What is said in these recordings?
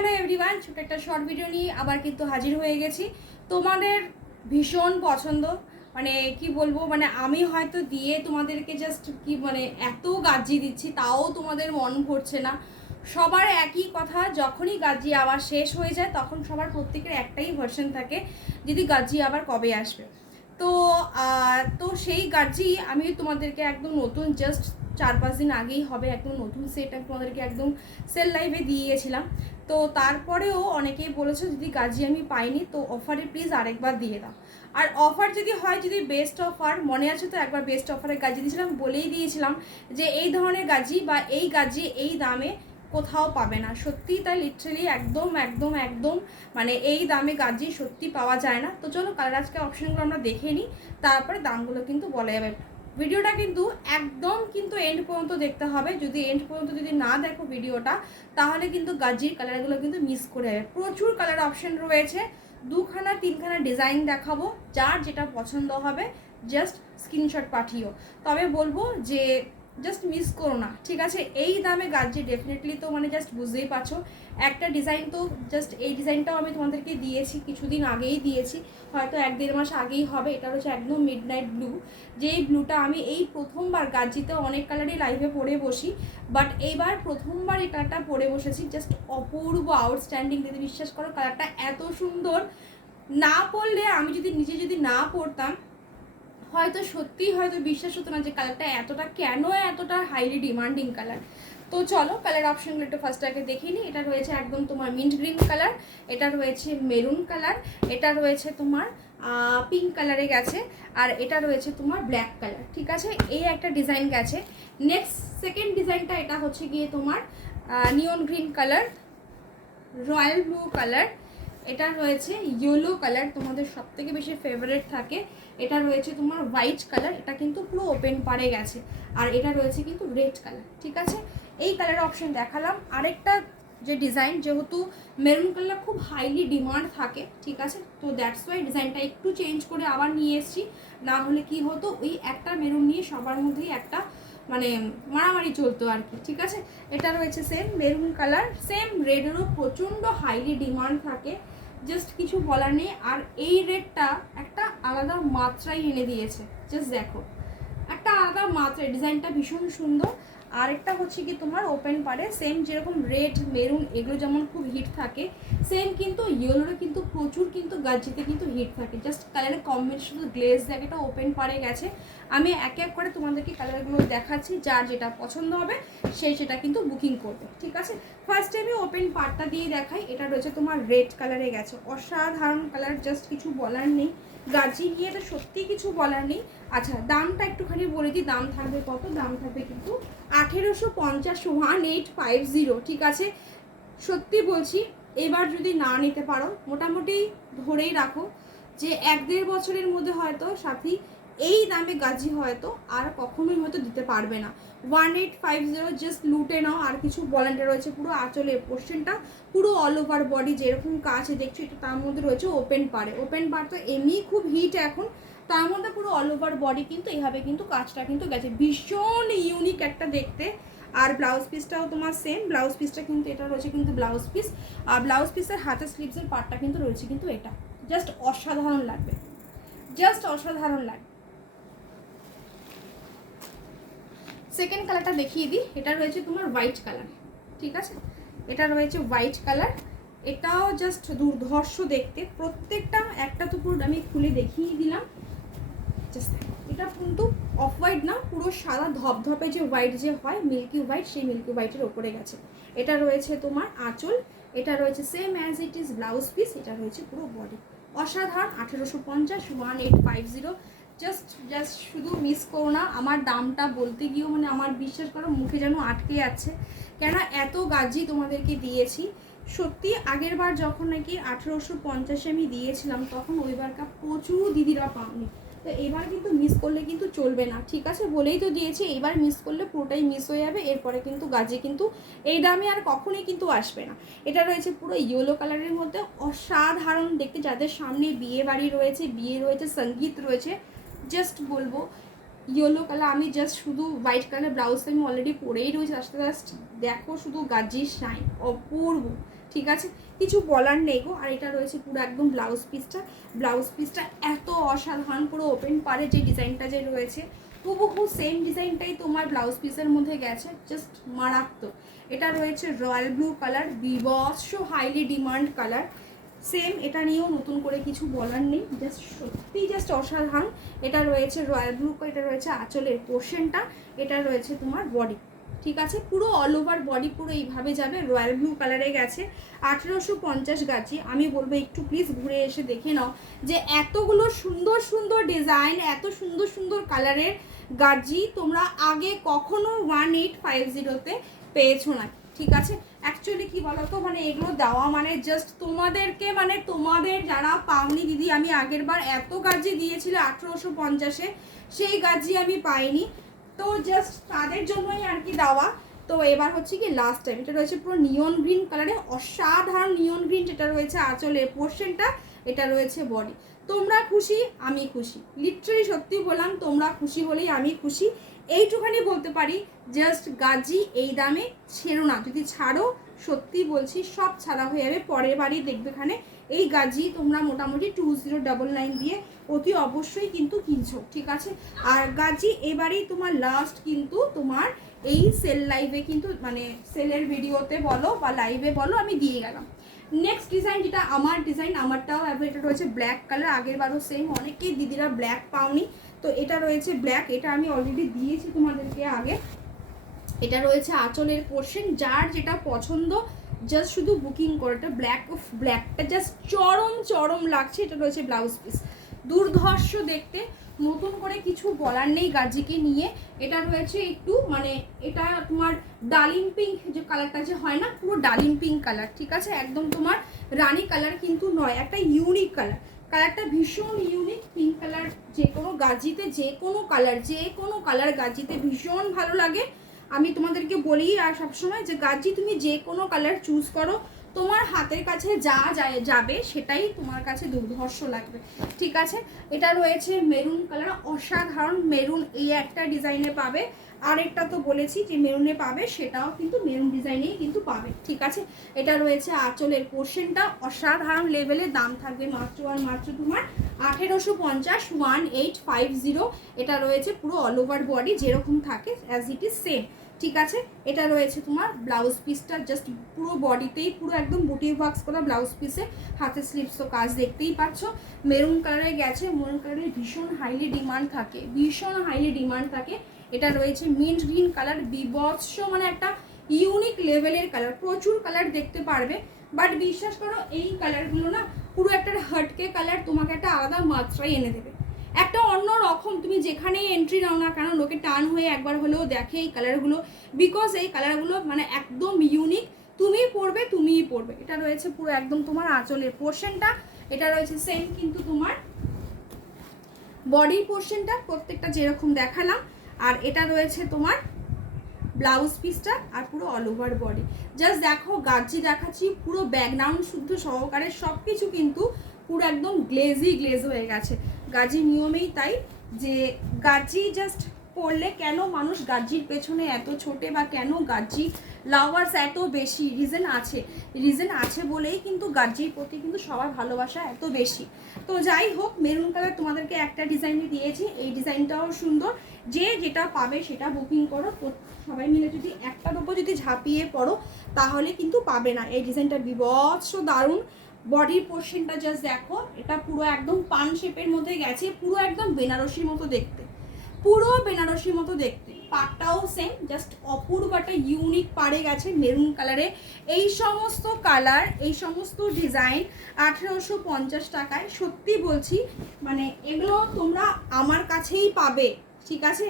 Hello everyone, ছোট একটা short video নিয়ে আবার কিন্তু হাজির হয়ে গেছি। তোমাদের ভীষণ পছন্দ। মানে কি বলব মানে আমি হয়তো দিয়ে তোমাদেরকে জাস্ট কি মানে এত গাজি দিচ্ছি, তাও তোমাদের মন ভরছে না। সবার একই কথা, যখনই গাজি আবার শেষ হয়ে যায়, তখন সবার প্রত্যেকের একটাই ভার্সন থাকে যদি গাজি আবার কবে আসবে? তো তো সেই গাজি আমি তোমাদেরকে একদম নতুন জাস্ট চার পাঁচ দিন আগেই হবে একদম নতুন সেট আমি তোমাদেরকে একদম সেল লাইভে দিয়ে গেছিলাম। তো তারপরেও অনেকেই বলেছে যদি গাজি আমি পাইনি, তো অফারে প্লিজ আরেকবার দিয়ে দাও। আর অফার যদি হয়, যদি বেস্ট অফার মনে আছে তো একবার বেস্ট অফারে গাজি দিয়েছিলাম, বলেই দিয়েছিলাম যে এই ধরনের গাজি বা এই গাজি এই দামে কোথাও পাবে না। সত্যি তাই লিটারালি একদম একদম একদম মানে এই দামে গাজি সত্যি পাওয়া যায় না। তো চলো কালার আজকে অপশনগুলো আমরা দেখে নিই, তারপরে দামগুলো কিন্তু বলা যাবে। ভিডিওটা কিন্তু একদম কিন্তু এন্ড পর্যন্ত দেখতে হবে। যদি এন্ড পর্যন্ত যদি না দেখো ভিডিওটা, তাহলে কিন্তু গাজির কালারগুলো কিন্তু মিস করে যাবে। প্রচুর কালার অপশন রয়েছে। দুখানা, তিনখানা ডিজাইন দেখাবো, যার যেটা পছন্দ হবে জাস্ট স্ক্রিনশট পাঠিও। তবে বলব যে জাস্ট মিস করো না, ঠিক আছে? এই দামে গাজি ডেফিনেটলি তো মানে জাস্ট বুঝতেই পারছ। একটা ডিজাইন তো জাস্ট এই ডিজাইনটাও আমি তোমাদেরকে দিয়েছি, কিছুদিন আগেই দিয়েছি, হয়তো এক দেড় মাস আগেই হবে, এটা হচ্ছে একদম মিড নাইট ব্লু যেই ব্লুটা আমি এই প্রথমবার গাজিতে অনেক কালারই লাইভে পরে বসি বাট এইবার প্রথমবার এই কালারটা পরে বসেছি জাস্ট অপূর্ব আউটস্ট্যান্ডিং যদি বিশ্বাস করো কালারটা এত সুন্দর। না পরলে আমি যদি নিজে যদি না পরতাম হয়তো সত্যিই হয়তো বিশ্বাস হতো না যে কালারটা এতটা কেন এতটা হাইলি ডিমান্ডিং কালার তো চলো কালার অপশনগুলো একটু ফার্স্ট আগে দেখে নিই। এটা রয়েছে একদম তোমার মিন্ট গ্রিন কালার এটা রয়েছে মেরুন কালার এটা রয়েছে তোমার পিঙ্ক কালারে গেছে, আর এটা রয়েছে তোমার ব্ল্যাক কালার ঠিক আছে? এই একটা ডিজাইন গেছে। নেক্সট সেকেন্ড ডিজাইনটা এটা হচ্ছে গিয়ে তোমার neon green colour royal blue colour এটা রয়েছে ইয়েলো কালার তোমাদের সব থেকে বেশি ফেভারিট থাকে। এটা রয়েছে তোমার হোয়াইট কালার এটা কিন্তু পুরো ওপেন পারে গেছে। আর এটা রয়েছে কিন্তু রেড কালার ঠিক আছে? এই কালার অপশন দেখালাম। আরেকটা যে ডিজাইন যেহেতু মেরুন কালার খুব হাইলি ডিমান্ড থাকে, ঠিক আছে? তো দ্যাটস ওয়াই ডিজাইনটা একটু চেঞ্জ করে আবার নিয়ে এসেছি। না হলে কি হতো, ওই একটা মেরুন নিয়ে সবার মধ্যেই একটা মানে মারামারি চলতো আর কি, ঠিক আছে? এটা রয়েছে সেম মেরুন কালার সেম রেডেরও প্রচণ্ড হাইলি ডিমান্ড থাকে। জাস্ট কিছু বলার নেই। আর এই রেডটা একটা আলাদা মাত্রায় এনে দিয়েছে। জাস্ট দেখো। একটা আলাদা মাত্রায়, ডিজাইনটা ভীষণ সুন্দর। আরেকটা হচ্ছে কি তোমার ওপেন পারে সেম যেরকম রেড মেরুন এগুলো যেমন খুব হিট থাকে সেম কিন্তু ইয়েলোরে কিন্তু প্রচুর কিন্তু গাজিতে কিন্তু হিট থাকে। জাস্ট কালারের কম্বিনেশন গ্লেজ জায়গাটা ওপেন পারে গেছে। আমি এক এক করে তোমাদেরকে কালারগুলো দেখাচ্ছি, যার যেটা পছন্দ হবে সেই সেটা কিন্তু বুকিং করবে, ঠিক আছে? ফার্স্টে আমি ওপেন পার্টটা দিয়ে দেখাই। এটা রয়েছে তোমার রেড কালারে গেছে। অসাধারণ কালার জাস্ট কিছু বলার নেই। গাজি নিয়ে এটা সত্যি কিছু বলার নেই। আচ্ছা দামটা একটুখানি বলে দিই। দাম থাকবে কত? দাম থাকবে কিন্তু আঠেরোশো পঞ্চাশ ওয়ান এইট ফাইভ জিরো ঠিক আছে? সত্যি বলছি এবার যদি না নিতে পারো, মোটামুটি ধরেই রাখো যে এক দেড় বছরের মধ্যে হয়তো সাথী এই দামে গাজি হয়তো আর কখনোই হয়তো দিতে পারবে না। One eight five zero just লুটে নাও, আর কিছু বলেন্টে রয়েছে পুরো আঁচলের পোর্শনটা পুরো অল ওভার বডি যেরকম কাছে দেখছ, এটা তার মধ্যে রয়েছে ওপেন পারে ওপেন পার তো এমনিই খুব হিট এখন, তার মধ্যে পুরো অল ওভার বডি কিন্তু এইভাবে কিন্তু কাজটা কিন্তু গেছে। ভীষণ ইউনিক একটা দেখতে। আর ব্লাউজ পিসটাও তোমার সেম ব্লাউজ পিসটা কিন্তু এটা রয়েছে কিন্তু ব্লাউজ পিস আর ব্লাউজ পিসের হাতে স্লিভসের পার্টটা কিন্তু রয়েছে কিন্তু এটা। জাস্ট অসাধারণ লাগবে। জাস্ট অসাধারণ লাগবে। সেকেন্ড কালারটা দেখিয়ে দিই। এটা রয়েছে তোমার হোয়াইট কালার ঠিক আছে? এটা রয়েছে হোয়াইট কালার এটাও জাস্ট দুর্ধর্ষ দেখতে। প্রত্যেকটা একটা তো পুরো আমি খুলে দেখিয়ে দিলাম। এটা কিন্তু অফ হোয়াইট না, পুরো সাদা ধপধপে যে হোয়াইট যে হয়, মিল্কি হোয়াইট, সেই মিল্কি হোয়াইটের ওপরে গেছে। এটা রয়েছে তোমার আঁচল, এটা রয়েছে same as it is blouse piece এটা রয়েছে পুরো বডি অসাধারণ, আঠেরোশো পঞ্চাশ one eight five zero just just শুধু মিস করো না, আমার দামটা বলতে গিয়েও মানে আমার বিশ্বাস করো, মুখে যেন আটকে যাচ্ছে। কেন এত গাজি তোমাদেরকে দিয়েছি। সত্যি, আগের বার যখন নাকি আঠেরোশো পঞ্চাশে আমি দিয়েছিলাম, তখন ওইবারকার প্রচুর দিদিরা পাওনি। তো এবার কিন্তু মিস করলে কিন্তু চলবে না। ঠিক আছে? বলেই তো দিয়েছি, এবার মিস করলে পুরোটাই মিস হয়ে যাবে, এরপরে কিন্তু গাজি কিন্তু এই দামে আর কখনোই কিন্তু আসবে না। এটা রয়েছে পুরো ইয়েলো কালারের মধ্যে। অসাধারণ দেখতে, যাদের সামনে বিয়ে বাড়ি রয়েছে, বিয়ে রয়েছে, সংগীত রয়েছে জাস্ট বলব ইয়েলো কালার আমি জাস্ট শুধু হোয়াইট কালার ব্লাউজ আমি অলরেডি পরেই রয়েছে আসতে জাস্ট দেখো শুধু গাজির শাইন অপূর্ব। ঠিক আছে? কিছু বলার নেই গো। আর এটা রয়েছে পুরো একদম ব্লাউজ পিসটা ব্লাউজ পিসটা এত অসাধারণ পুরো ওপেন পারে যে ডিজাইনটা যে রয়েছে, হুবহু সেম ডিজাইনটাই তোমার ব্লাউজ পিসের মধ্যে গেছে জাস্ট মারাত্মক। এটা রয়েছে রয়্যাল ব্লু কালার বিবস্ব হাইলি ডিমান্ড কালার সেম এটা নিয়েও নতুন করে কিছু বলার নেই জাস্ট সত্যি জাস্ট অসাধারণ। এটা রয়েছে রয়্যাল ব্লু এটা রয়েছে আঁচলের পোর্শনটা এটা রয়েছে তোমার বডি ঠিক আছে? পুরো অল ওভার বডি পুরো এইভাবে যাবে। রয়্যাল ব্লু কালারে গেছে। আঠেরোশো পঞ্চাশ গাছি। আমি বলব একটু প্লিজ ঘুরে এসে দেখে নাও যে এতগুলো সুন্দর সুন্দর ডিজাইন এত সুন্দর সুন্দর কালারের গাজি তোমরা আগে কখনো ওয়ান এইট ফাইভ জিরোতে পেয়েছ না। ঠিক আছে? অ্যাকচুয়ালি কি বলতো? মানে এগুলো দেওয়া মানে জাস্ট তোমাদেরকে মানে তোমাদের যারা পাওনি দিদি, আমি আগের বার এত গাজি দিয়েছিল আঠেরোশো পঞ্চাশে। সেই গাজি আমি পাইনি। তো জাস্ট তাদের জন্যই আর কি দেওয়া। তো এবার হচ্ছে কি লাস্ট টাইম এটা রয়েছে পুরো নিয়ন গ্রিন কালারে অসাধারণ নিয়ন গ্রিন যেটা রয়েছে আঁচলের পোর্শনটা এটা রয়েছে বডি তোমরা খুশি, আমি খুশি। লিটারেলি সত্যি বললাম, তোমরা খুশি হলেই আমি খুশি। এইটুখানি বলতে পারি জাস্ট গাজি এই দামে ছেড়ো না। যদি ছাড়ো সত্যি বলছি, সব ছাড়া হয়ে যাবে। পরের বাড়ি দেখবে এখানে। এই গাজি তোমরা মোটামুটি টু জিরো ডাবল নাইন দিয়ে অতি অবশ্যই কিন্তু কিনছো, ঠিক আছে? আর গাজি, এবারেই তোমার লাস্ট কিন্তু তোমার এই সেল লাইভে কিন্তু মানে সেলের ভিডিওতে বলো বা লাইভে বলো, আমি দিয়ে গেলাম। নেক্সট ডিজাইন যেটা, আমার ডিজাইন আমারটাও এটা রয়েছে ব্ল্যাক কালার আগের বারও সেম অনেকেই দিদিরা ব্ল্যাক পাওনি। তো এটা রয়েছে ব্ল্যাক এটা আমি অলরেডি দিয়েছি তোমাদেরকে আগে। এটা রয়েছে আঁচলের পোর্শন যার যেটা পছন্দ জাস্ট শুধু বুকিং করো। এটা ব্ল্যাক অফ ব্ল্যাকটা জাস্ট চরম চরম লাগছে। এটা রয়েছে ব্লাউজ পিস দুর্ধর্ষ দেখতে। নতুন করে কিছু বলার নেই গাজিকে নিয়ে। এটা রয়েছে একটু মানে এটা তোমার ডালিম পিঙ্ক যে কালারটা যে হয় না, পুরো ডালিম পিঙ্ক কালার ঠিক আছে? একদম তোমার রানী কালার কিন্তু নয়, একটা ইউনিক কালার কালারটা ভীষণ ইউনিক পিঙ্ক কালার যে কোনো গাজিতে যে কোনো কালার যে কোনো কালার গাজিতে ভীষণ ভালো লাগে। আমি তোমাদেরকে বলি আর সবসময় যে গাজি তুমি যে কোনো কালার চুজ করো, তোমার হাতের কাছে যা যায়, যাবে সেটাই তোমার কাছে দুর্ধর্ষ লাগবে। ঠিক আছে? এটা রয়েছে মেরুন কালার অসাধারণ মেরুন এই একটা ডিজাইনে পাবে। আরেকটা তো বলেছি যে মেরুনে পাবে, সেটাও কিন্তু মেরুন ডিজাইনেই কিন্তু পাবে। ঠিক আছে? এটা রয়েছে আঁচলের পোর্শনটা অসাধারণ লেভেলের দাম থাকবে মাত্র আর মাত্র তোমার আঠেরোশো পঞ্চাশ ওয়ান এইট ফাইভ জিরো এটা রয়েছে পুরো অল ওভার বডি যেরকম থাকে অ্যাজ ইট ইজ সেম ঠিক আছে? এটা রয়েছে তোমার ব্লাউজ পিসটা জাস্ট পুরো বডিতেই পুরো একদম বুটি ওয়ার্কস করা ব্লাউজ পিসে হাতে স্লিপস তো কাজ দেখতেই পাচ্ছ। মেরুন কালারে গেছে, মেরুন কালারের ভীষণ হাইলি ডিমান্ড থাকে, ভীষণ হাইলি ডিমান্ড থাকে। এটা রয়েছে মিন্ট গ্রিন কালার বিবৎস মানে একটা ইউনিক লেভেলের কালার প্রচুর কালার দেখতে পারবে। বাট বিশ্বাস করো, এই কালারগুলো না পুরো একটা হটকে কালার তোমাকে একটা আলাদা মাত্রায় এনে দেবে। একটা অন্য রকম, তুমি যেখানেই এন্ট্রি নাও না কেন, লোকে টান হয়ে একবার হলেও দেখে এই কালারগুলো বিকজ এই কালারগুলো মানে একদম ইউনিক তুমিই পরবে তুমিই পরবে। এটা রয়েছে পুরো একদম তোমার আঁচলের পোর্শনটা এটা রয়েছে সেম কিন্তু তোমার বডি পোর্শনটা প্রত্যেকটা যেরকম দেখালাম আর এটা রয়েছে তোমার ব্লাউজ পিসটা আর পুরো অল ওভার বডি জাস্ট দেখো গাজি দেখাচ্ছি, পুরো ব্যাকগ্রাউন্ড শুদ্ধ সহকারে সব কিছু কিন্তু পুরো একদম গ্লেজি গ্লেজ হয়ে গেছে। গাজি নিয়মেই তাই যে গাজি জাস্ট পড়লে কেন মানুষ গাজির পেছনে এত ছোটে বা কেন গাজি লাভার্স এত বেশি? রিজন আছে। রিজন আছে বলেই কিন্তু গাজির প্রতি কিন্তু সবার ভালোবাসা এত বেশি। তো যাই হোক মেরুন কালার তোমাদেরকে একটা ডিজাইনে দিয়েছি। এই ডিজাইনটাও সুন্দর। যে যেটা পাবে সেটা বুকিং করো। সবাই মিলে যদি একটার ওপর যদি ঝাঁপিয়ে পড়ো, তাহলে কিন্তু পাবে না। এই ডিজাইনটা বিবৎস দারুণ। বডির পোর্শনটা জাস্ট দেখো। এটা পুরো একদম পান শেপের মধ্যে গেছে। পুরো একদম বেনারসির মতো দেখতে। পুরো বেনারসির মতো দেখতে। পাটটাও সেম জাস্ট অপূর্ব একটা ইউনিক পাড়ে গেছে মেরুন কালারে এই সমস্ত কালার এই সমস্ত ডিজাইন আঠেরোশো পঞ্চাশ টাকায়। সত্যি বলছি মানে এগুলো তোমরা আমার কাছেই পাবে, ঠিক আছে?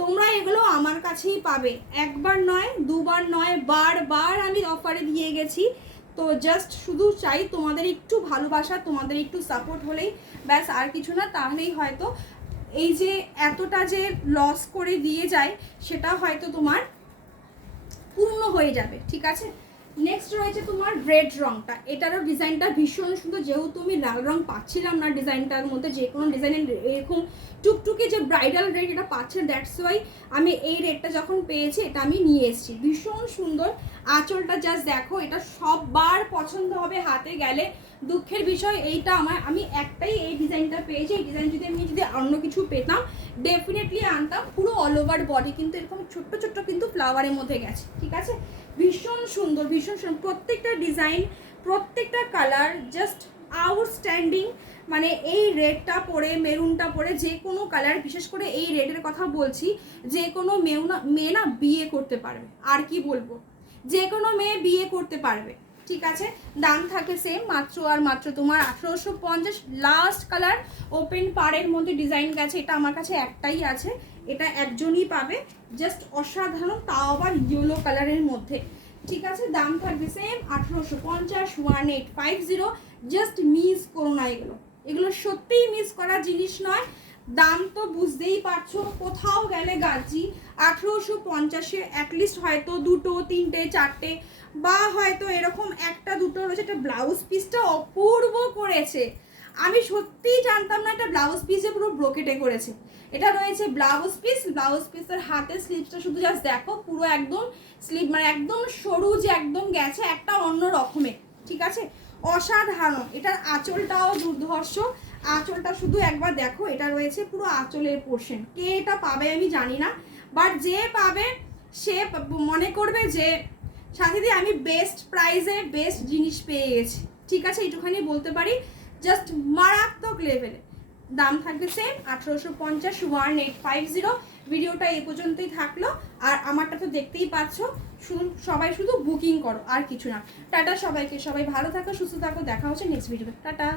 তোমরা এগুলো আমার কাছেই পাবে। একবার নয়, দুবার নয়, বারবার আমি অফারে দিয়ে গেছি। তো জাস্ট শুধু চাই তোমাদের একটু ভালোবাসা, তোমাদের একটু সাপোর্ট হলেই, ব্যাস আর কিছু না, তাহলেই হয়তো এই যে এতটা যে লস করে দিয়ে যায়, সেটা হয়তো তোমার পূর্ণ হয়ে যাবে, ঠিক আছে? নেক্সট রয়েছে তোমার রেড রংটা। এটারও ডিজাইনটা ভীষণ সুন্দর। যেহেতু আমি লাল রং পাচ্ছিলাম না ডিজাইনটার মধ্যে, যে কোনো ডিজাইনের এরকম টুকটুকি যে ব্রাইডাল রেড এটা পাচ্ছে দ্যাটস ওয়াই আমি এই রেডটা যখন পেয়েছি, এটা আমি নিয়ে এসেছি। ভীষণ সুন্দর। আঁচলটা জাস্ট দেখো, এটা সববার পছন্দ হবে হাতে গেলে। দুঃখের বিষয়, এইটা আমার, আমি একটাই এই ডিজাইনটা পেয়েছি। এই ডিজাইন যদি আমি যদি অন্য কিছু পেতাম ডেফিনেটলি আনতাম। পুরো অল ওভার বডি কিন্তু এরকম ছোট্ট ছোট্ট কিন্তু ফ্লাওয়ারের মধ্যে গেছে। ঠিক আছে? ভীষণ সুন্দর ভীষণ সুন্দর। প্রত্যেকটা ডিজাইন প্রত্যেকটা কালার জাস্ট আউটস্ট্যান্ডিং মানে এই রেডটা পরে মেরুনটা পরে, যে কোনো কালার বিশেষ করে এই রেডের কথা বলছি, যে কোনো মেয়ে না মেয়ে না বিয়ে করতে পারবে। আর কি বলব? যে কোনো মেয়ে বিয়ে করতে পারবে। ঠিক আছে? দাম থাকে সেম মাত্র আর মাত্র তোমার আঠেরোশো পঞ্চাশ। লাস্ট কালার ওপেন পাড়ের মধ্যে ডিজাইন গেছে, এটা আমার কাছে একটাই আছে। এটা একজনই পাবে। জাস্ট অসাধারণ, তাও আবার ইয়েলো কালারের মধ্যে। ঠিক আছে, দাম থাকবে সেম আঠেরোশো পঞ্চাশ one eight five zero just miss করো না এগুলো। এগুলো সত্যিই মিস করা জিনিস নয়। দাম তো বুঝতেই পারছ, কোথাও গেলে গাজি। আঠেরোশো পঞ্চাশে অ্যাটলিস্ট হয়তো দুটো, তিনটে, চারটে, বা হয়তো এরকম একটা দুটো রয়েছে, একটা ব্লাউজ পিসটা অপূর্ব করেছে। আমি সত্যিই জানতাম না এটা ব্লাউজ পিসে পুরো ব্রোকেটে করেছে। এটা রয়েছে ব্লাউজ পিস ব্লাউজ পিসের হাতে স্লিভসটা শুধু জাস্ট দেখো, পুরো একদম স্লিভ মানে একদম সরু যে একদম গেছে, একটা অন্য রকমের ঠিক আছে? অসাধারণ। এটার আঁচলটাও দুর্ধর্ষ। আঁচলটা শুধু একবার দেখো, এটা রয়েছে পুরো আঁচলের পোর্শন কে এটা পাবে আমি জানি না বাট যে পাবে, সে মনে করবে যে, সাথীদি, আমি বেস্ট প্রাইজে বেস্ট জিনিস পেয়ে গেছি ঠিক আছে? এইটুখানি বলতে পারি। জাস্ট মারাত্মক লেভেলে দাম থাকবে সেম আঠারোশো পঞ্চাশ ওয়ান এইট ফাইভ জিরো ভিডিওটা এ পর্যন্তই থাকল। আর আমারটা তো দেখতেই পাচ্ছ, শুধু সবাই শুধু বুকিং করো, আর কিছু না। টাটা সবাইকে, সবাই ভালো থাকো, সুস্থ থাকো, দেখা হচ্ছে নেক্সট ভিডিও টাটা।